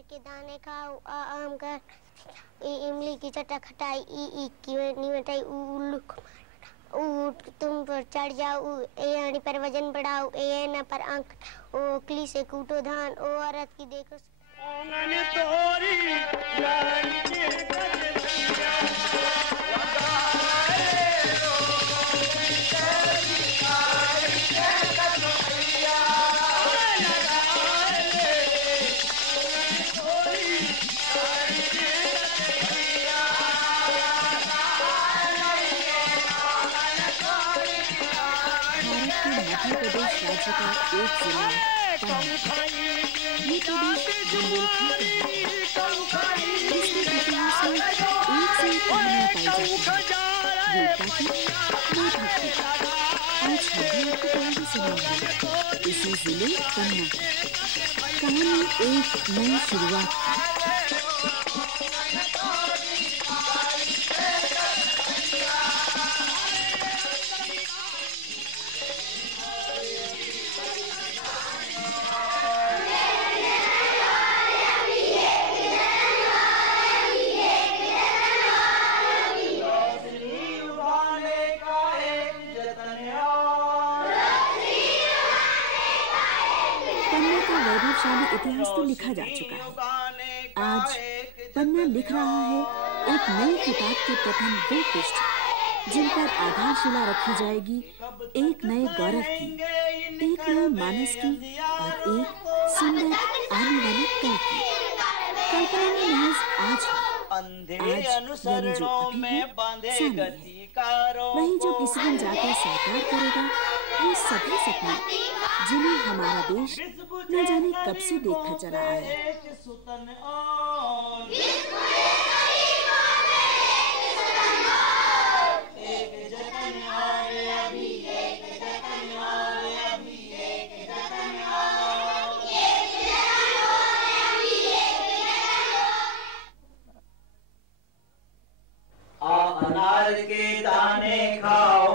अनार के दाने खाओ, आम का, इमली की चटा खटाई, ई की मिठाई, उल्लू तुम पर चढ़ जाओ, ए आनी पर वजन बढ़ाओ, ए ना पर आंख, ओ कली से कूटो धान, ओ औरत की देखो राज्य का एक जिला पन्ना। ये प्रदेश बुंदेलखंड का है। इसके इतिहास में एक से एक कहानियां पाई जाती हैं। वीरता की, माधव की। आज हम भी आपको कहानी सुनाएंगे इसी जिले पन्ना की। कहानी एक नई शुरुआत की। इतिहास तो लिखा जा चुका है। आज पन्ना लिख रहा है एक नई किताब के प्रथम 2 पृष्ठ, जिन पर आधारशिला रखी जाएगी एक नए गौरव की, एक नए मानस की और एक सुंदर आने वाले कल की। कल्पना में महज आज यानी जो अभी है, सामने है। वही जो किसी दिन जाकर साकार करेगा वो सभी सपने जिन्हें हमारा देश न जाने कब से देखता चला आया है। अनार के दाने खाओ।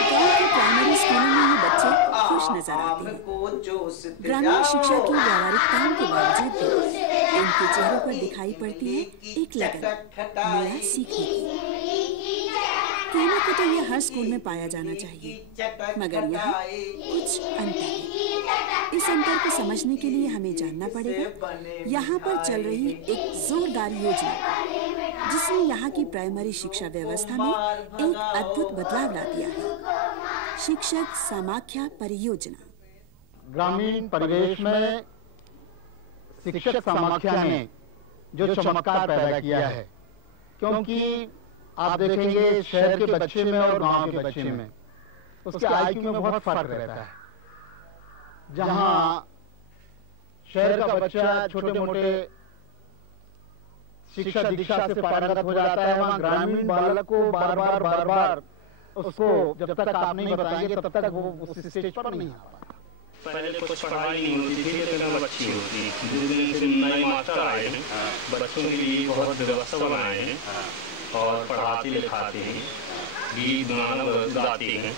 गांव के प्राइमरी स्कूलों में ये बच्चे खुश नजर आते हैं। ग्रामीण शिक्षा की व्यावहारिकताओं के बावजूद भी इनके चेहरों पर दिखाई पड़ती है एक लगन नया सीखने की। कहने को तो ये हर स्कूल में पाया जाना चाहिए, मगर यहाँ कुछ अंतर है। इस अंतर को समझने के लिए हमें जानना पड़ेगा यहाँ पर चल रही एक जोरदार योजना जिसने यहाँ की प्राइमरी शिक्षा व्यवस्था में एक अद्भुत बदलाव ला दिया है। शिक्षक समाख्या परियोजना। ग्रामीण परिवेश में शिक्षक समाख्या ने जो चमत्कार पैदा किया है, क्योंकि आप देखेंगे शहर के बच्चे में और गांव के बच्चे में उसके आईक्यू में बहुत फर्क रहता है। जहां शहर का बच्चा छोटे मोटे शिक्षा दीक्षा से पारंगत हो जाता है, वहां ग्रामीण बालक को बार बार उसको जब तक आप नहीं बताएंगे तब तक वो उस स्टेज पर नहीं आ पाता। पहले कुछ पढ़ाई नहीं होती थी, लेकिन अच्छी होती। जिस दिन से नए मास्टर आए हैं, बच्चों के लिए बहुत व्यवस्था बनाए हैं और पढ़ाते लिखाते हैं, गीत गाना गाते हैं।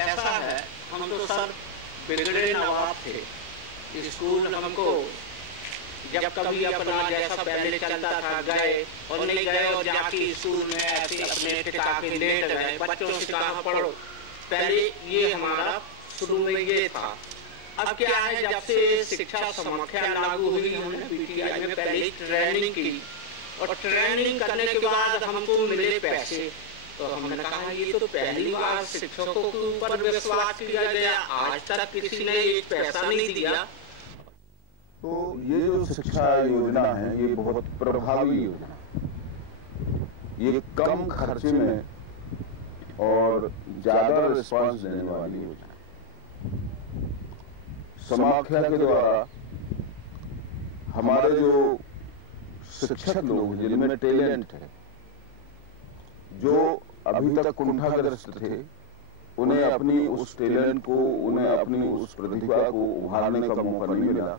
ऐसा है, हम तो सर बिगड़े नवाब थे। स्कूल हमको जब कभी अपना जैसा पहले चलता था गए और नहीं गए और जाके स्कूल में ऐसे अपने टिका के लेट गए, बच्चों से कहा पढ़ो। पहले ये हमारा शुरू में ये था। अब क्या है, जब से शिक्षा समाख्या लागू हुई, हमने पीटीआई में पहले ट्रेनिंग की और ट्रेनिंग करने के बाद हमको मिले पैसे। तो हमने कहा ये तो पहली बार शिक्षकों के ऊपर विश्वास किया गया, आज तक किसी ने एक पैसा नहीं दिया। तो ये जो शिक्षा योजना है ये बहुत प्रभावी योजना है। ये कम खर्चे में और ज्यादा रिस्पांस देने वाली योजना है। समाख्या के द्वारा हमारे जो शिक्षक लोग जिनमें टैलेंट है, जो अभी तक कुंठाग्रस्त थे, उन्हें अपनी उस टैलेंट को, उन्हें अपनी उस प्रतिभा को उभारने का मौका नहीं मिला।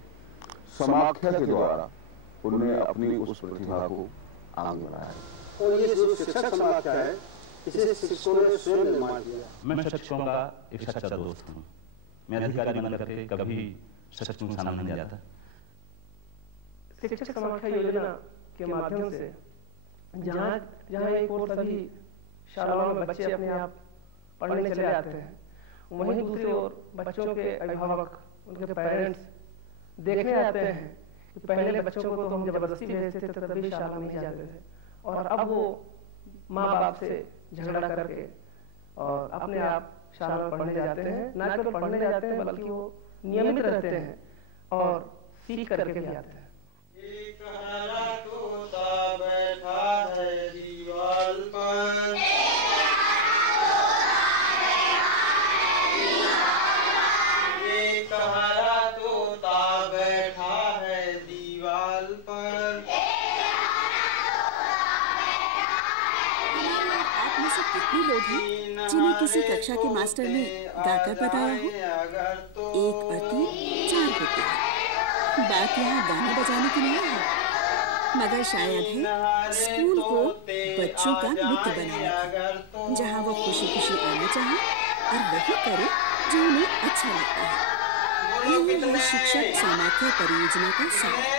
समाख्या के द्वारा उन्हें अपनी उस प्रतिभा को आगे बढ़ाया। और ये जो शिक्षक समाख्या है, इसे शिक्षकों ने स्वयं निर्माण किया। मैं शिक्षकों का एक सच्चा दोस्त हूँ। मैं अधिकारी बन करके कभी शिक्षकों के सामने नहीं जाता। शिक्षक समाख्या योजना के माध्यम से जहाँ एक ओर सभी शालाओं में बच्चे अपने आप पढ़ने चले आते हैं, वहीं दूसरी ओर बच्चों के अभिभावक, उनके पेरेंट्स देखने आते हैं कि पहले बच्चों को तो हम जबरदस्ती भेजते थे, तभी शाला में नहीं जाते थे, और अब वो माँ बाप से झगड़ा करके और अपने आप शाला में पढ़ने जाते हैं। ना केवल पढ़ने जाते हैं बल्कि वो नियमित रहते हैं और सीख करके भी आते हैं। एक हरा तोता बैठा है दीवार पर, एक हरा तोता बैठा है दीवार पर। आप में से कितने लोग हैं जिन्हें किसी कक्षा के मास्टर ने गाकर बताया हो? 1 और 3 4 होते हैं। बात यहाँ गाने बजाने की नहीं है, मगर शायद है स्कूल को बच्चों का मित्र बनाना का, जहाँ वो खुशी खुशी आना चाहे और वही करे जो उन्हें अच्छा लगता है। यही है शिक्षक समाख्या परियोजना का सार।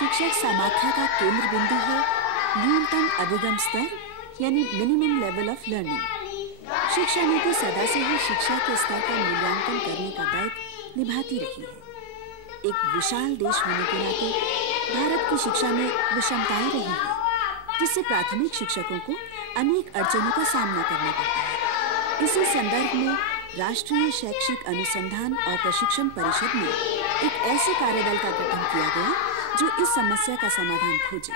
शिक्षक समाख्या का केंद्र बिंदु है न्यूनतम अभिगम स्तर, यानी मिनिमम लेवल ऑफ लर्निंग। शिक्षा नीति सदा से ही शिक्षा के स्तर का मूल्यांकन करने का दायित्व निभाती रही है। एक विशाल देश होने के नाते भारत की शिक्षा में विषमताएं रही हैं, जिससे प्राथमिक शिक्षकों को अनेक अड़चनों का सामना करना पड़ता है। इसी संदर्भ में राष्ट्रीय शैक्षिक अनुसंधान और प्रशिक्षण परिषद में एक ऐसे कार्यदल का गठन किया गया जो इस समस्या का समाधान खोजे।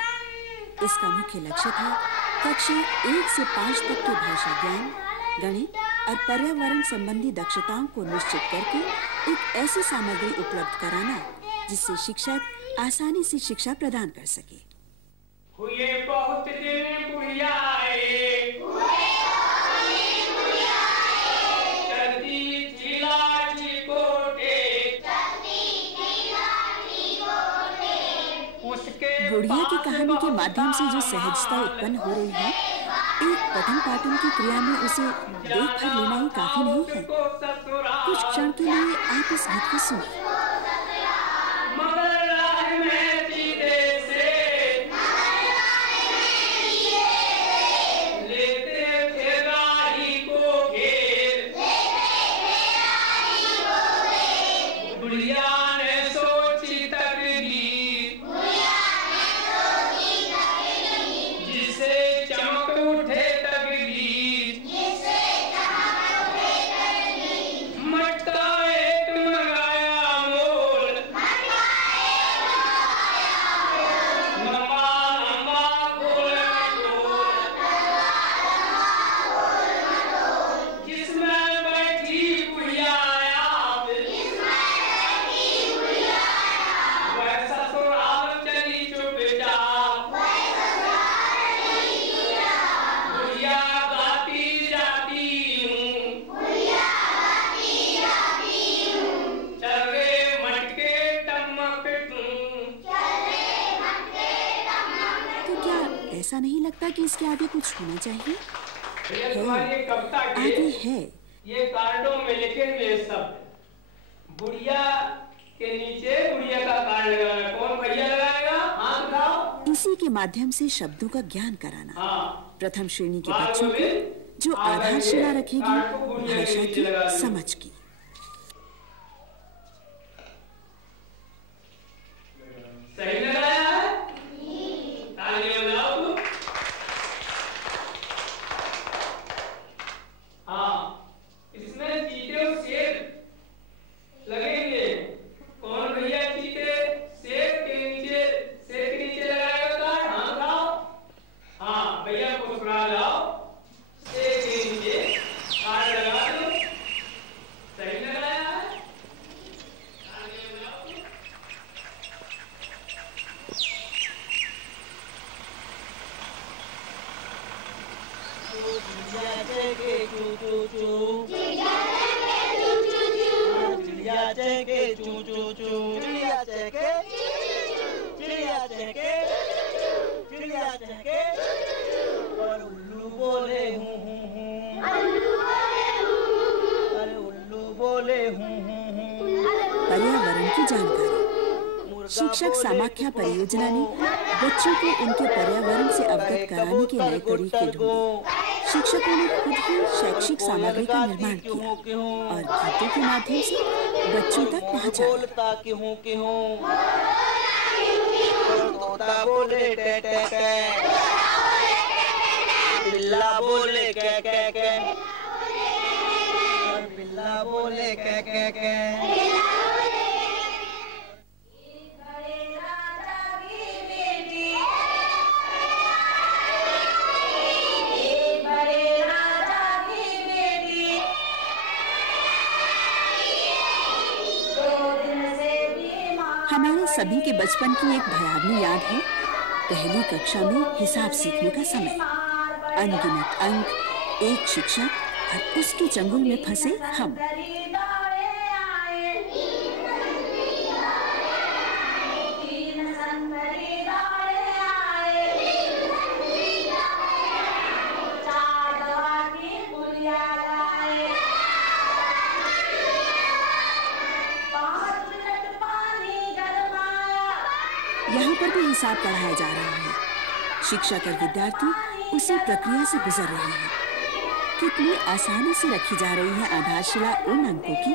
इसका मुख्य लक्ष्य था कक्षा 1 से 5 तक के भाषा ज्ञान, गणित और पर्यावरण संबंधी दक्षताओं को निश्चित करके एक ऐसी सामग्री उपलब्ध कराना जिससे शिक्षक आसानी से शिक्षा प्रदान कर सके। हुए बहुत दिन बुढ़ियाए, बुढ़िया की कहानी के माध्यम से जो सहजता उत्पन्न हो रही है, एक पठन पाठन की क्रिया में उसे देख कर लेना ही काफी नहीं है। कुछ क्षण के लिए आप इस गीत को सुनिए। ऐसा नहीं लगता कि इसके आगे कुछ होना चाहिए? आगे है। ये कार्डों में लिखे हुए शब्द, बुढ़िया के नीचे बुढ़िया का कार्ड लगाना, कौन भैया लगाएगा? हाथ उठाओ। इसी के माध्यम से शब्दों का ज्ञान कराना प्रथम श्रेणी के बच्चों को, जो आधारशिला रखेगी भाषा की समझ की। सही लगाया है? तालियां बजाओ तुम। इसमें चीते और शेर लगेंगे। कौन भैया चीते शेर के नीचे लगाएगा कार्ड? हाथ उठाओ। भैया को सुना जाओ। शेर के नीचे कार्ड लगा दो। चिड़िया चहके चू चू चू, चिड़िया चहके, चिड़िया चहके, चिड़िया चहके, और उल्लू बोले हूँ हूँ हूँ, अरे उल्लू बोले हूँ हूँ हूँ। पर्यावरण की जानकारी। शिक्षक समाख्या परियोजना ने बच्चों को उनके पर्यावरण से अवगत कराने के नए तरीके ढूंढे। शिक्षकों ने खुद ही शैक्षिक सामग्री का निर्माण किया और गीतों के माध्यम से बच्चों तक पहुंचाया। तोता बोले टे टे टे, बिल्ला बोले के के, और बिल्ला बोले के के। हमारे सभी के बचपन की एक भयावनी याद है, पहली कक्षा में हिसाब सीखने का समय। अनगिनत अंक, एक शिक्षक और उसके चंगुल में फंसे हम। यहाँ पर भी हिसाब पढ़ाया जा रहा है। शिक्षक और विद्यार्थी उसी प्रक्रिया से गुजर रहे हैं। कितनी आसानी से रखी जा रही है आधारशिला उन अंकों की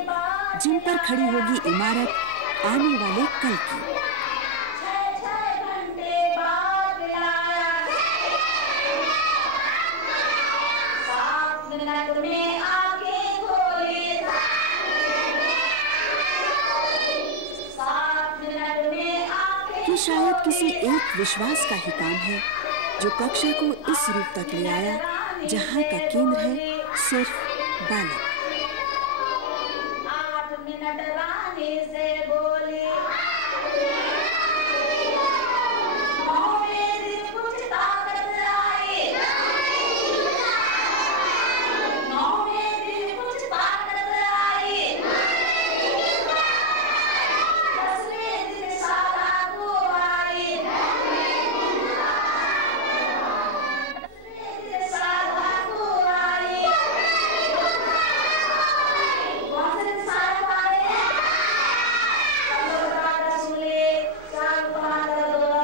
जिन पर खड़ी होगी इमारत आने वाले कल की। ये शायद किसी एक विश्वास का ही काम है जो कक्षा को इस रूप तक ले आया जहाँ का केंद्र है सिर्फ बालक। 8 मिनट रानी से बोले, कुछ ताकत आई, कुछ ताकत आई, 10वें दिन सारा को आई, 10वें दिन सारा को आई, कौन से दिन सारा पाए हैं? रसूले साल तुम्हारा दो।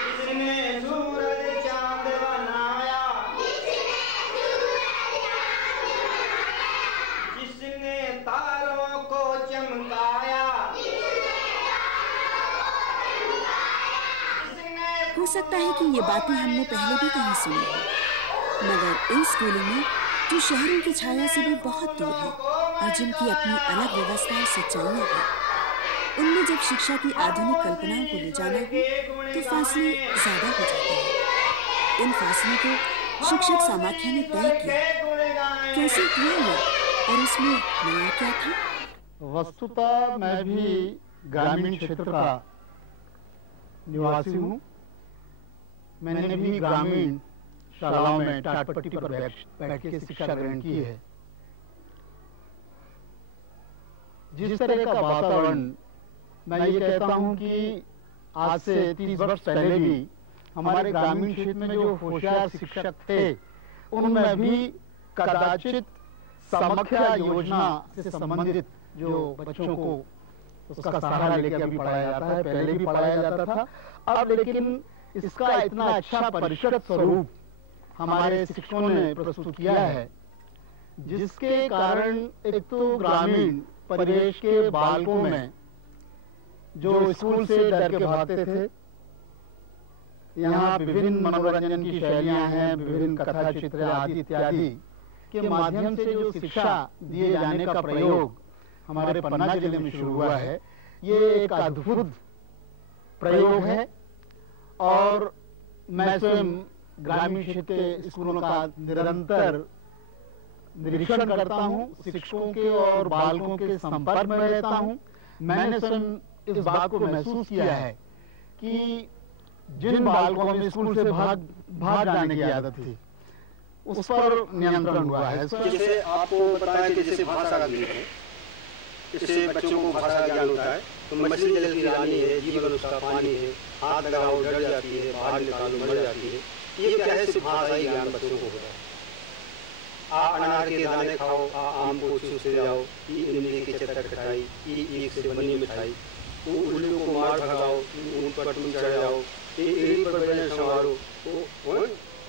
जिसने सूरज चांद बनाया, जिसने तारों को चमकाया, हो सकता है कि ये बातें हमने पहले भी कहीं सुनी हैं, मगर इन स्कूलों में जो शहरों की छाया से भी बहुत दूर है और जिनकी अपनी अलग व्यवस्था और सच्चाइयाँ हैं, उनमें जब शिक्षा की आधुनिक कल्पनाओं को ले जाना हो तो फासले ज्यादा हो जाते हैं। इन फासलों को शिक्षक समाख्या ने तय किया। कैसे किया हुआ और उसमें नया क्या था? वस्तुतः मैं भी ग्रामीण क्षेत्र का निवासी हूँ। मैंने भी ग्रामीण शालाओं में टाटपट्टी पर बैठ के शिक्षा ग्रहण की है। जिस तरह का वातावरण, मैं ये कहता हूँ कि आज से 30 वर्ष पहले भी हमारे ग्रामीण क्षेत्र में जो होशियार शिक्षक थे, उनमें भी कदाचित समाख्या योजना से संबंधित जो बच्चों को उसका सहारा लेकर अभी पढ़ाया जाता है, पहले भी पढ़ाया जाता था। अब लेकिन इसका इतना अच्छा परिष्कृत स्वरूप हमारे शिक्षकों ने प्रस्तुत किया है, जिसके कारण एक तो ग्रामीण परिवेश के बालकों में जो स्कूल से डर के भागते थे, यहाँ विभिन्न मनोरंजन की शैलियां हैं, विभिन्न कथा चित्र आदि इत्यादि के माध्यम से जो शिक्षा दिए जाने का प्रयोग हमारे पन्ना जिले में शुरू हुआ है, ये एक अद्भुत प्रयोग है। और मैं स्वयं ग्रामीण क्षेत्र के स्कूलों का निरंतर निरीक्षण करता हूँ, शिक्षकों के और बालकों के संपर्क में रहता हूँ। मैंने स्वयं इस बात को महसूस किया है कि जिन बालकों में स्कूल से भाग जाने की आदत थी, उस पर नियंत्रण हुआ है। जैसे आपको बताया कि जैसे भाषा का ज्ञान है, इससे बच्चों को भाषा का ज्ञान होता है। तो मछली जल की रानी है, जीवन उसका पानी है, हाथ लगाओ डर जाती है, बाहर निकालो मर जाती है। ये क्या है, सिर्फ भाषा ज्ञान बच्चों को होता है। अनार के दाने खाओ, आम को चूसे जाओ, इमली की चटर खटाई, ईख से बनी मिठाई, उल्लू को मार भगाओ, ऊँट पर तुम चढ़ जाओ, एड़ी पर बैठे संवारो,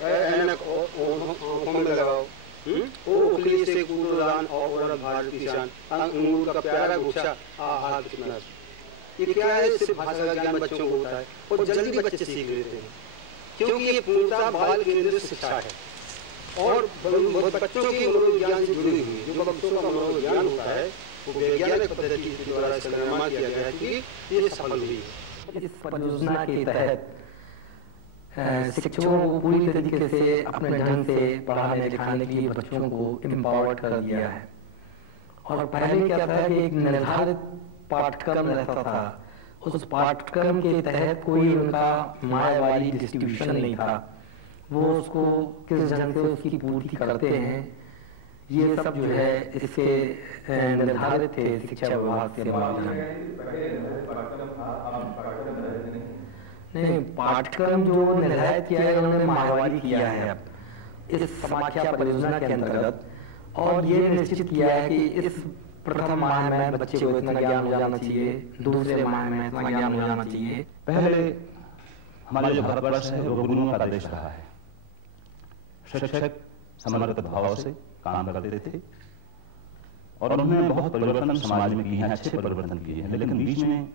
ऐनक आँखों में लगाओ, उखली से कूड़दान और भारत की शान, अंगूर का प्यारा गुच्छा, आहा कितना। ये क्या है, सिर्फ भाषा का ज्ञान बच्चों को होता है और जल्दी बच्चे सीख लेते हैं, क्योंकि ये पूर्णतः बाल केंद्रित शिक्षा है और बच्चों की मनोविज्ञान से जुड़ी हुई। जो बच्चों का मनोविज्ञान होता है वो वैज्ञानिक पद्धति के द्वारा इसका निर्माण किया गया है कि ये सफल हुई है। इस परियोजना के तहत शिक्षकों को पूरी तरीके से अपने ढंग से पढ़ाने लिखाने के लिए बच्चों को एम्पावर्ड कर दिया है। और पहले क्या था कि एक निर्धारित पाठ्यक्रम रहता था, उस पाठ्यक्रम के तहत कोई उनका मायावादी डिस्ट्रीब्यूशन नहीं था। वो उसको किस ढंग से उसकी पूर्ति करते हैं, ये सब जो है इससे निर्धारित थे शिक्षा विभाग के माध्यम। नहीं, पाठ्यक्रम जो निर्धारित किया है उन्होंने मायावादी किया है अब इस समाख्या परियोजना के अंतर्गत, और ये निश्चित किया है कि इस प्रथम माह में बच्चे को इतना ज्ञान हो जाना चाहिए, दूसरे माह में इतना ज्ञान हो जाना चाहिए। पहले हमारा जो भारतवर्ष है वो गुरुओं का देश रहा है। शिक्षक समर्पित भाव से काम करते थे और उन्होंने बहुत परिवर्तन समाज में किए हैं, अच्छे परिवर्तन किए हैं। लेकिन बीच में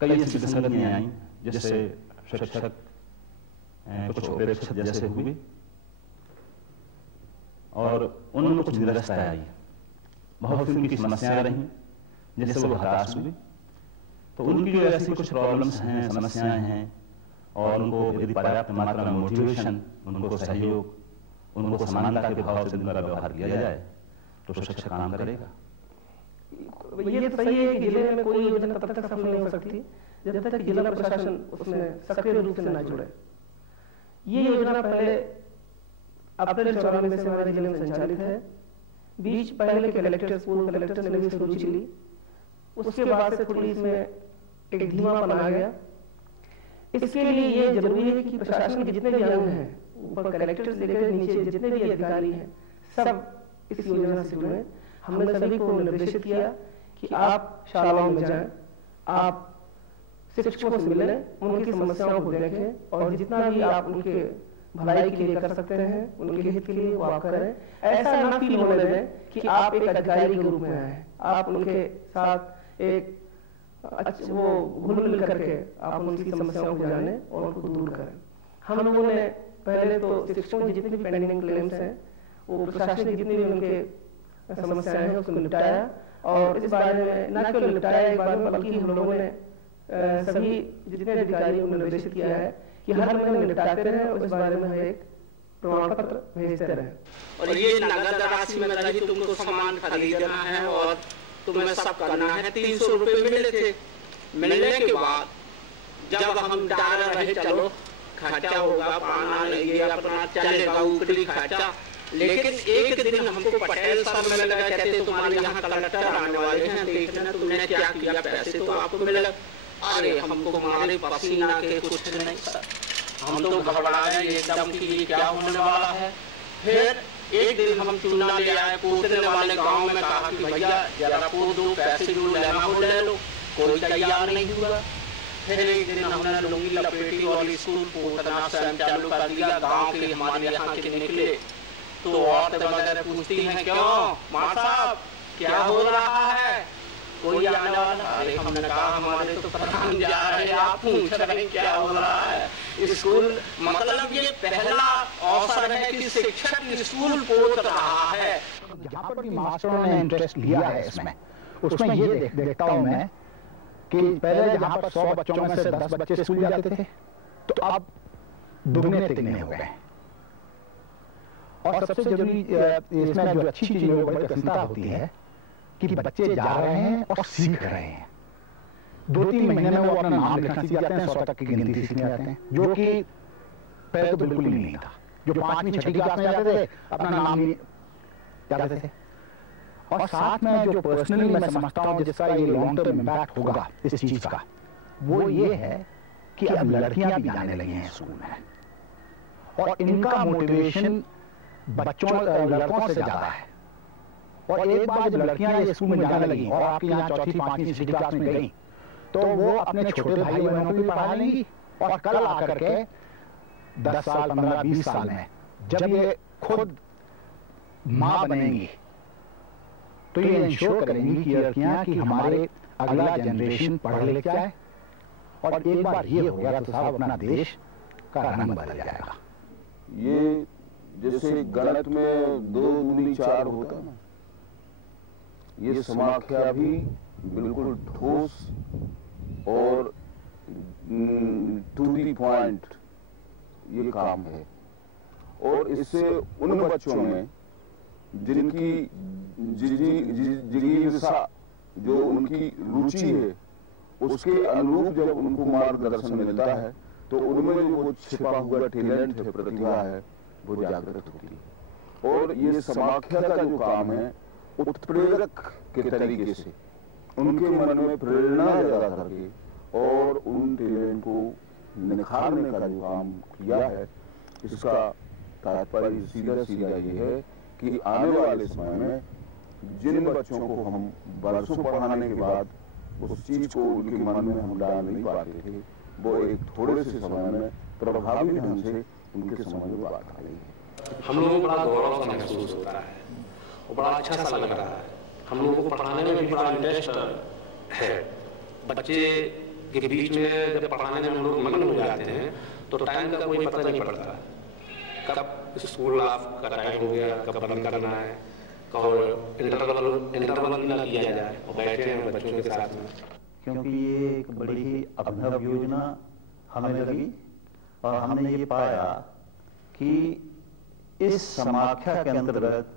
कई ऐसी विसंगतियां आई जिससे शिक्षक कुछ उपेक्षित जैसे हुए और उनमें कुछ निराशा आई। बहुत सी उनकी समस्याएं रही जिससे वो हताश हुए। तो उनकी जो ऐसी कुछ प्रॉब्लम्स हैं, समस्याएं हैं, और उनको यदि पर्याप्त मात्रा में मोटिवेशन, उनको सहयोग, उनको समानता के भाव से उनका व्यवहार किया जाए तो शिक्षक काम करेगा। ये तो सही है कि जिले में कोई योजना तब तक सफल नहीं हो सकती जब तक जिला प्रशासन उसमें सक्रिय रूप से न जुड़े। ये योजना पहले अप्रैल 94 से हमारे जिले में संचालित है। बीच पहले कलेक्टर, पूर्व कलेक्टर ने भी रुचि ली, उसके बाद से थोड़ी इसमें एक धीमापन आ गया। इसके लिए ये जरूरी है कि प्रशासन के जितने भी अंग हैं, ऊपर कलेक्टर से लेकर नीचे जितने भी अधिकारी हैं, सब इस योजना से जुड़े। हमने सभी को निर्देशित किया कि आप शालाओं में जाएं, आप शिक्षकों से मिलें, उनकी समस्याओं को देखें और जितना भी आप उनके भलाई के लिए कर सकते हैं, उनके हित के लिए वो आप करें। ऐसा ना फील होने दें कि आप एक अधिकारी के रूप में आए हैं। आप उनके साथ एक वो घुल मिल करके आप उनकी समस्याओं को जाने और उनको दूर करें। हम लोगों ने पहले तो शिक्षकों के जितने भी पेंडिंग क्लेम्स हैं, वो प्रशासनिक जितनी भी उनके समस्याएं हैं उसको निपटाया। और इस बारे में न केवल निपटाया एक बार में, बल्कि हम लोगों ने सभी जितने अधिकारी उन्हें निर्देशित किया है कि हर महीने निपटाते रहे और इस बारे में एक प्रमाण पत्र भेजते रहे। और ये नगद राशि में रही, तुमको सामान खरीदना है और तुम्हें सब करना है। 300 रुपए मिले थे। मिलने के बाद जब हम डाल रहे चलो खर्चा होगा, पाना ये अपना चलेगा ऊपरी खर्चा, लेकिन एक दिन हमको पटेल सर मिल गए, कहते तुम्हारे यहाँ कलेक्टर आने वाले हैं, देखना तुमने क्या किया, पैसे तो आपको मिलेगा। अरे हमको हमारे पसीना के कुछ नहीं सर, हम तो घबराए एकदम कि ये क्या होने वाला है। फिर एक दिन हम चूना ले आए, पोतने वाले गांव में कहा कि भैया जरा पोत दो, पैसे जो लेना हो ले लो। कोई तैयार नहीं हुआ। फिर एक दिन हमने लुंगी लपेटी और स्कूल पोतना स्वयं चालू कर दिया। गांव के हमारे यहाँ के निकले तो औरतें वगैरह पूछती हैं, क्यों माँ साहब क्या हो रहा है, कोई आने वाला? अरे हमने कहा हमारे तो प्रधान जा रहे हैं, आप पूछ रहे हैं क्या हो रहा है। स्कूल मतलब ये पहला अवसर है कि शिक्षक स्कूल पोत रहा है। जहाँ पर भी मास्टरों ने इंटरेस्ट लिया है इसमें, उसमें ये देखता हूँ मैं कि पहले जहाँ पर 100 बच्चों में से 10 बच्चे स्कूल जाते थे, तो अब दुगने तिगने हो गए। और सबसे जरूरी इसमें जो अच्छी चीज बड़ी प्रसन्नता होती है कि बच्चे जा रहे हैं और सीख रहे हैं। 2-3 महीने में वो अपना नाम लिखना सीख जाते हैं, 100 तक की गिनती सीखने जाते हैं, जो कि पहले तो बिल्कुल ही नहीं था। जो 5वीं 6वीं क्लास में जाते थे अपना नाम नहीं जाते थे। और साथ में जो पर्सनली मैं समझता हूँ जिसका ये लॉन्ग टर्म इम्पैक्ट होगा इस चीज का, वो ये है कि अब लड़कियां भी आने लगी हैं स्कूल में, और इनका मोटिवेशन बच्चों लड़कों से ज्यादा है। और एक बार जब लड़कियां ये स्कूल में जाने लगी और आपके यहाँ 4वीं 5वीं 6वीं क्लास में गई, तो वो अपने छोटे भाई बहनों को भी पढ़ा लेंगी, और कल आकर के 10 साल 15-20 साल में जब ये खुद माँ बनेंगी तो ये इंश्योर करेंगी कि लड़कियां कि हमारे अगला जनरेशन पढ़ लिख जाए, और एक बार ये हो गया तो साहब अपना देश का रंग बदल जाएगा। ये जैसे गणित में 2 दूनी 4 होता ना, ये समाख्या भी बिल्कुल ठोस और टू दी पॉइंट ये काम है। और इससे उन बच्चों में जिनकी जिज्ञासा जो उनकी रुचि है उसके अनुरूप जब उनको मार्गदर्शन मिलता है तो उनमें जो वो छिपा हुआ टैलेंट है, प्रतिभा है, वो जागृत होती है। और ये समाख्या का जो काम है उत्प्रेरक के तरीके से उनके मन में प्रेरणा पैदा करके और उन टैलेंट को निखारने का जो काम किया है, इसका तात्पर्य सीधा सीधा ये है कि आने वाले समय में जिन बच्चों को हम बरसों पढ़ाने के बाद उस चीज को उनके मन में हम डाल नहीं पाते थे, वो एक थोड़े से समय में प्रभावी ढंग से उनके समझ में बात आ रही है। हम लोगों को बड़ा गौरव सा महसूस होता है और बड़ा अच्छा सा लग रहा है। हम लोगों को पढ़ाने में भी बड़ा इंटरेस्ट है। बच्चे के बीच में जब पढ़ाने में हम लोग मगन हो जाते हैं तो टाइम का कोई पता नहीं पड़ता, कब स्कूल ऑफ का टाइम हो गया, कब बंद करना है, और इंटरवल ना किया जाए और बैठे हैं बच्चों के साथ में। क्योंकि ये एक बड़ी ही अभिनव योजना हमें लगी और हमने ये पाया कि इस समाख्या के अंतर्गत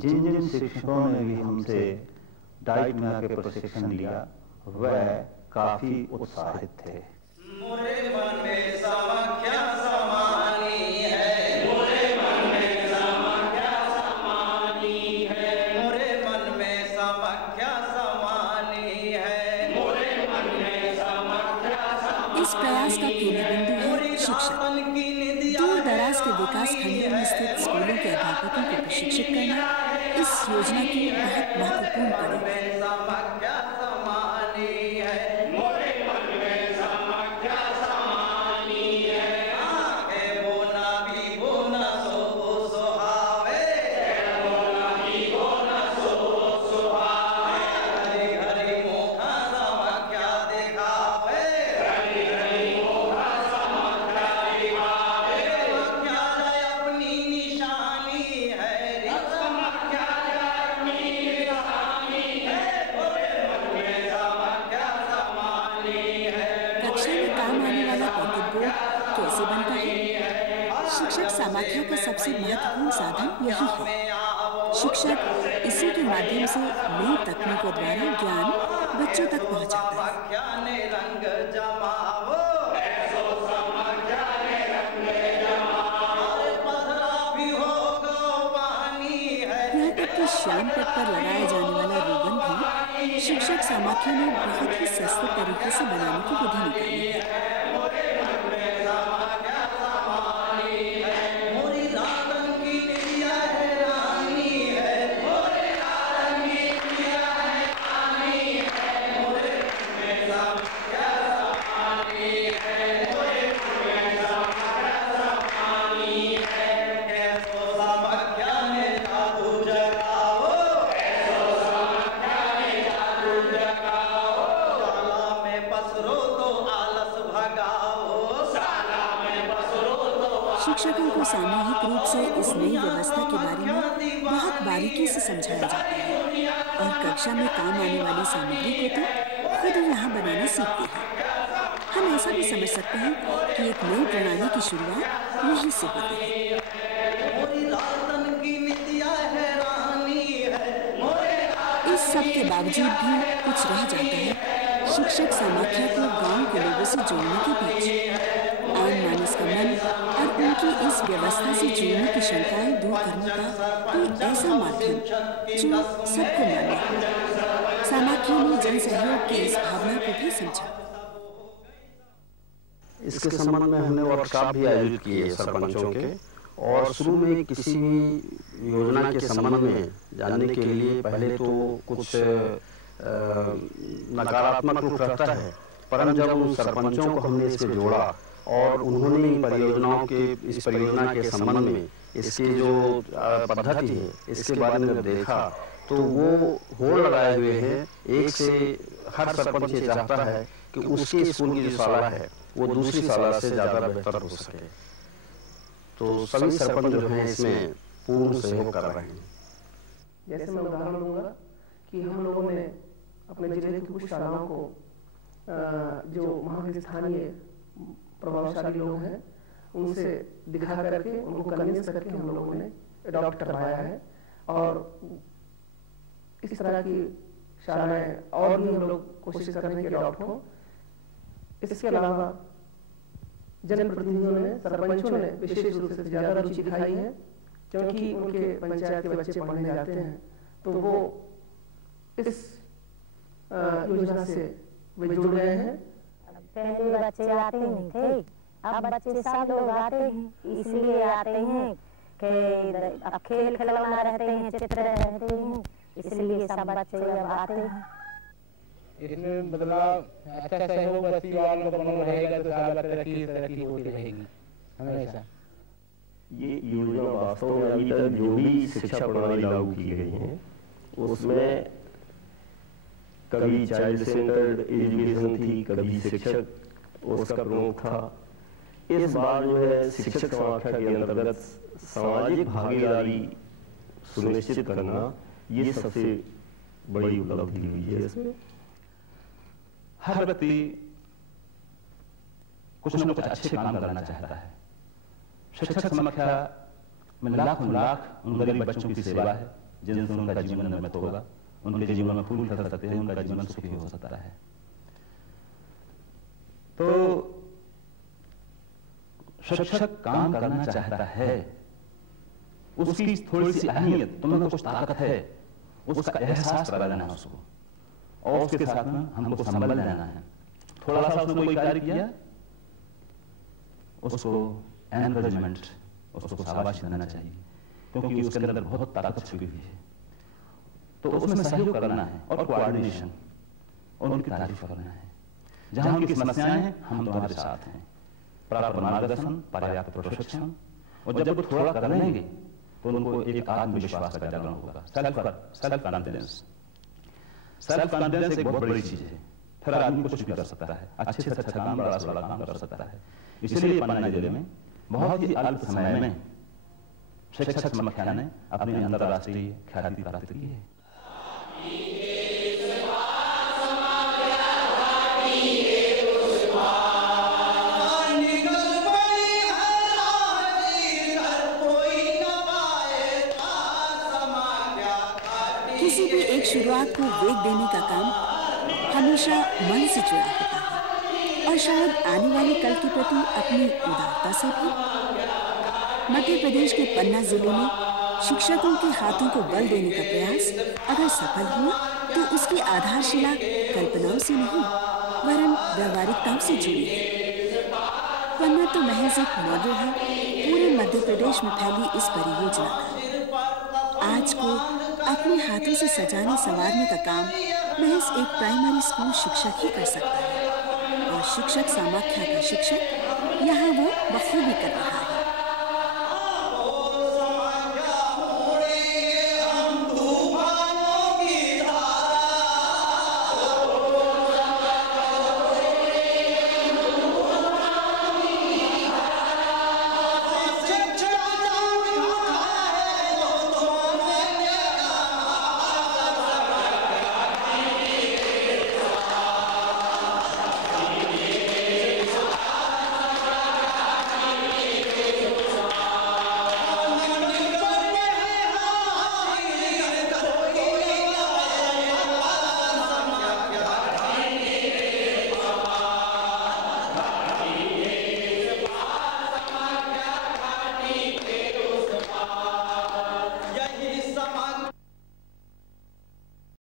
जिन जिन शिक्षकों ने भी हमसे डाइट में आके प्रशिक्षण लिया वह काफी उत्साहित थे। मोरे मन में समाख्या समानी है, मोरे मन में समाख्या समानी है, मोरे मन में समाख्या समानी है, मोरे मन में समाख्या समानी है। इस प्रयास का केंद्र बिंदु है शिक्षा। दूर दराज के विकास खंडों में स्थित स्कूलों के अध्यापकों को प्रशिक्षित करना इस योजना की बहुत महत्वपूर्ण पहल है। शिक्षक समाख्या का सबसे महत्वपूर्ण साधन यही है। शिक्षक इसी के माध्यम से नई तकनीकों द्वारा ज्ञान बच्चों तक पहुंचाता है। यहाँ तक कि श्याम पट पर लगाया जाने वाला रिबन भी शिक्षक समाख्या ने बहुत ही सस्ते तरीके से बनाने की विधि निकाली है। शिक्षकों को सामूहिक रूप से इस नई व्यवस्था के बारे में बहुत बारीकी से समझाया जाता है और कक्षा में काम आने वाली सामग्री को तो खुद ही यहाँ बनाना सीखते हैं। हम ऐसा भी समझ सकते हैं कि एक नई प्रणाली की शुरुआत यहीं से होती है। इस सब के बावजूद भी कुछ रह जाता है शिक्षक समाख्या को गांव के लोगों से जोड़ने के बीच आम मानस का मन और उनकी इस व्यवस्था से जुड़ने की शंकाएं दूर करने का कोई ऐसा माध्यम जो सबको मान्य हो। समाख्या ने जन सहयोग की इस भावना को भी समझा। इसके संबंध में हमने वर्कशॉप भी आयोजित किए सरपंचों के, और शुरू में किसी भी योजना के संबंध में जानने के लिए पहले तो कुछ नकारात्मक रूप रहता है, परंतु जब उन सरपंचों को हमने इससे जोड़ा और उन्होंने परियोजनाओं के इस परियोजना के संबंध में इसकी जो पद्धति है इसके बारे में देखा तो वो होड़ लगाए हुए हैं। एक से हर सरपंच ये चाहता है कि उसके स्कूल की जो शाला है वो दूसरी शाला से ज्यादा बेहतर हो सके, तो सभी सरपंच जो हैं इसमें पूर्ण सहयोग कर रहे हैं। जैसे मैं उदाहरण दूंगा कि हम लोगों ने अपने जिले की कुछ शालाओं को जो वहाँ के स्थानीय प्रभावशाली लोग हैं उनसे दिखा करके उनको कन्विंस करके हम लोगों ने अडॉप्ट करवाया है, और इस तरह की शालाएं और भी हम लोग कोशिश कर रहे हैं कि अडॉप्ट हो। इसके अलावा जनप्रतिनिधियों ने, सरपंचों ने विशेष रूप से ज्यादा रुचि दिखाई है, क्योंकि उनके पंचायत के बच्चे पढ़ने जाते हैं तो वो इस योजना से वे जुड़ गए हैं। पहले बच्चे आते नहीं थे, अब बच्चे सब लोग आते हैं, इसलिए आते हैं कि खेल खिलौना रहते हैं, चित्र रहते हैं, इसलिए सब बच्चे अब आते हैं। इसमें बदलाव अच्छा सहयोग बस्ती वालों का बना रहेगा तो साल तरक्की होती रहेगी हमेशा। ये योजना वास्तव में अभी तक जो भी शिक्षा प्रणाली लागू की गई है उसमें कभी चाइल्ड सेंटर्ड एजुकेशन थी, कभी शिक्षक उसका प्रमुख था। इस बार जो है शिक्षक समाख्या के अंतर्गत सामाजिक भागीदारी सुनिश्चित करना ये सबसे बड़ी उपलब्धि हुई है। इसमें हर व्यक्ति कुछ न कुछ अच्छे काम करना चाहता है। शिक्षक समाख्या में लाखों लाख उन गरीब बच्चों की सेवा है जिनसे उनका जीवन निर्मित होगा, उनके जीवन में फूल खिल सकते हैं, उनका जीवन सुखी हो सकता है। तो शिक्षक काम करना चाहता है, उसकी थोड़ी सी अहमियत, तुम्हें कुछ ताकत है, उसका एहसास करा देना है उसको, और उसके साथ में हमको संभल लेना है। थोड़ा सा उसने कोई कार्य किया, उसको एनकरेजमेंट, उसको शाबाशी देना चाहिए, क्योंकि उसके अंदर बहुत ताकत छुपी हुई है। तो उसमें सहयोग करना है और कोऑर्डिनेशन और उनकी तारीफ करना है। जहां उनकी समस्याएं हैं हम तुम्हारे साथ हैं, प्राप्त मार्गदर्शन, पर्याप्त प्रशिक्षण, और जब वो थोड़ा कर लेंगे तो उनको एक आत्मविश्वास का जागरण होगा। Self confidence. सेल्फ कॉन्फिडेंस एक बहुत बड़ी चीज है, फिर आदमी कुछ भी कर सकता है, अच्छे से अच्छा काम, बड़ा से बड़ा काम कर सकता है। इसलिए पन्ना जिले में बहुत ही अल्प समय में शिक्षक समाख्या ने अपनी अंतर्राष्ट्रीय ख्याति प्राप्त की है। किसी भी एक शुरुआत को वेग देने का काम हमेशा मन से जुड़ा होता है, और शायद आने वाले कल के प्रति अपनी उदारता से भी। मध्य प्रदेश के पन्ना जिले में शिक्षकों के हाथों को बल देने का प्रयास अगर सफल हुआ तो उसकी आधारशिला कल्पनाओं से नहीं वरन व्यावहारिकताओं से जुड़ी है। पन्ना तो महज एक मॉडल है पूरे मध्य प्रदेश में फैली इस परियोजना का। आज को अपने हाथों से सजाने संवारने का काम महज एक प्राइमरी स्कूल शिक्षक ही कर सकता है, और शिक्षक समाख्या का शिक्षक यहाँ वो बखूबी कर रहा है।